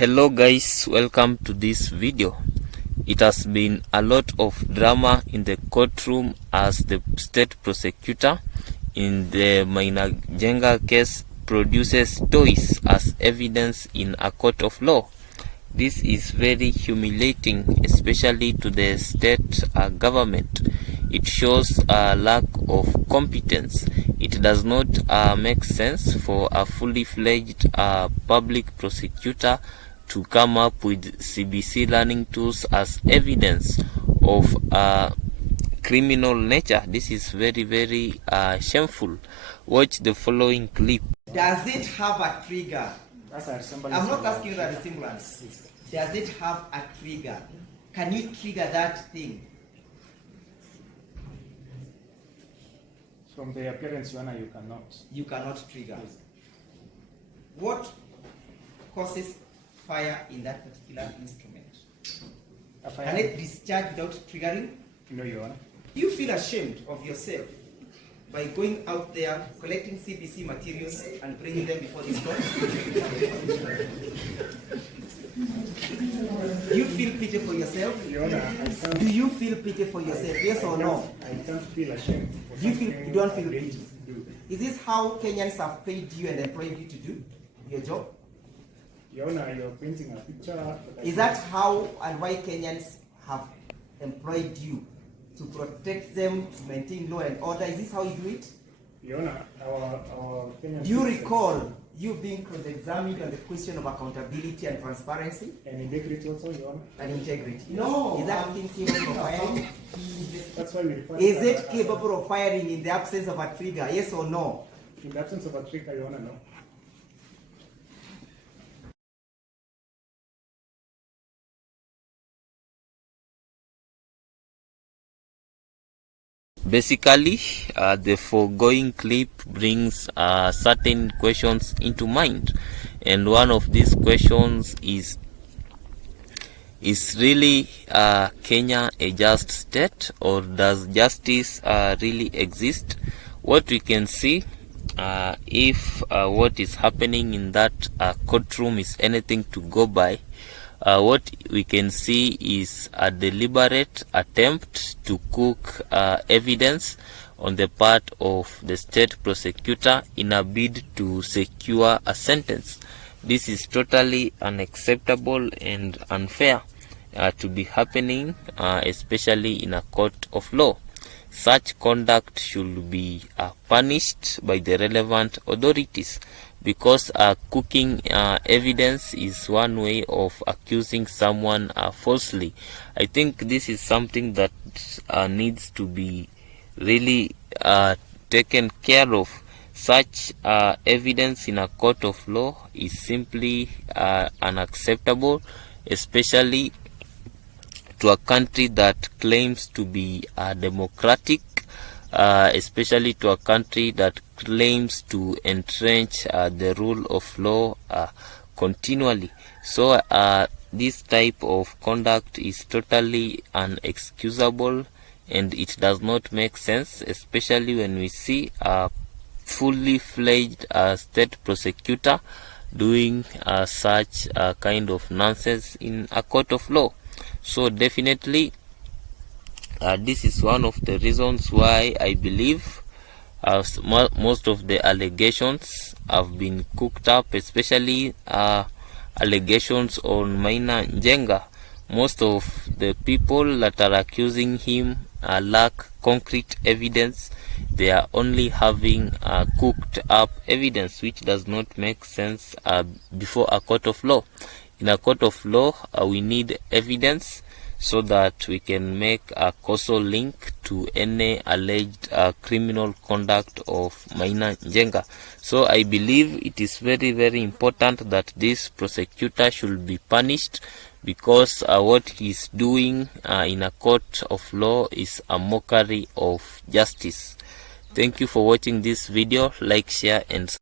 Hello guys, welcome to this video. It has been a lot of drama in the courtroom as the state prosecutor in the Maina Njenga case produces toys as evidence in a court of law. This is very humiliating, especially to the state government. It shows a lack of competence. It does not make sense for a fully fledged public prosecutor to come up with CBC learning tools as evidence of criminal nature. This is very shameful. Watch the following clip. Does it have a trigger? I'm not asking you that resemblance. Does it have a trigger? Can you trigger that thing? From the appearance, Your Honor, you cannot. You cannot trigger. Yes. What causes fire in that particular instrument? Can it discharge without triggering? No, Your Honor. Do you feel ashamed of yourself by going out there, collecting CBC materials and bringing them before this court? Do you feel pity for yourself? Your Honor, do you feel pity for yourself? Yes or no? I don't feel ashamed. Do you feel you don't feel pity? Is this how Kenyans have paid you and employed you to do your job? Your Honor, you're painting a picture. Is that how and why Kenyans have employed you? To protect them, to maintain law and order? Is this how you do it? Your Honor, our Kenyan. Do you recall you being cross-examined on the question of accountability and transparency? And integrity also, Your Honor. And integrity. No. Is that thing capable of firing? That's why we refer. Is it capable of firing in the absence of a trigger? Yes or no? In the absence of a trigger, Your Honor, no. Basically, the foregoing clip brings certain questions into mind, and one of these questions is really Kenya a just state, or does justice really exist? What we can see, if what is happening in that courtroom is anything to go by, what we can see is a deliberate attempt to cook evidence on the part of the state prosecutor in a bid to secure a sentence. This is totally unacceptable and unfair to be happening, especially in a court of law. Such conduct should be punished by the relevant authorities, because cooking evidence is one way of accusing someone falsely. I think this is something that needs to be really taken care of. Such evidence in a court of law is simply unacceptable, especially to a country that claims to be democratic, especially to a country that claims to entrench the rule of law continually. So this type of conduct is totally unexcusable, and it does not make sense, especially when we see a fully fledged state prosecutor doing such kind of nonsense in a court of law. So definitely this is one of the reasons why I believe most of the allegations have been cooked up, especially allegations on Maina Njenga. Most of the people that are accusing him lack concrete evidence. They are only having cooked up evidence, which does not make sense before a court of law. In a court of law, we need evidence so that we can make a causal link to any alleged criminal conduct of Maina Njenga. So I believe it is very important that this prosecutor should be punished, because what he is doing in a court of law is a mockery of justice. Thank you for watching this video. Like, share and